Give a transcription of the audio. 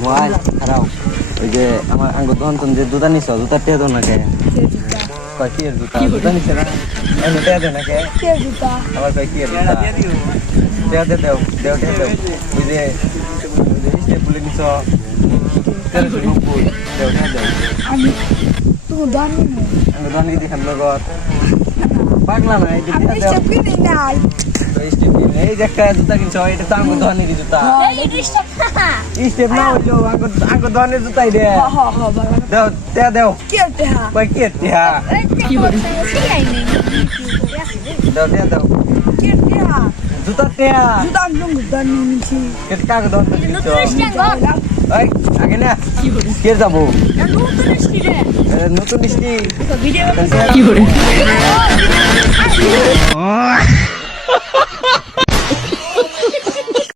mobile খারাপ ওই যে আমার আঙ্গুর দোকান যে জুতা নিছ জুতা টেয়া দো না কে কয় কি জুতা জুতা নিছে না এই টেয়া দে না কে জুতা আবার কয় কি জুতা টেয়া দে দেও দেও টেয়া দেও ওই যে ইসে বলে নিছ তেরে রূপপুর দেও টেয়া দেও আমি তুমি দানি আঙ্গুর দোকান কি দেখান লগত পাগলা না এই টেয়া দেও আমি কিনি নাই এই যে একটা জুতা কিনছ এটা তো আঙ্গুর দোকানের জুতা স্টেপ না হইলো আঙ্গুর দোকানের জুতাই দে দেও টেয়া দেও কয় কি টেয়া দাও টেয়া দাও জুতা টেয়া কেটে কাকে দাও ওই আগে না কে যাবো নতুন স্টি ভিডিও কি করে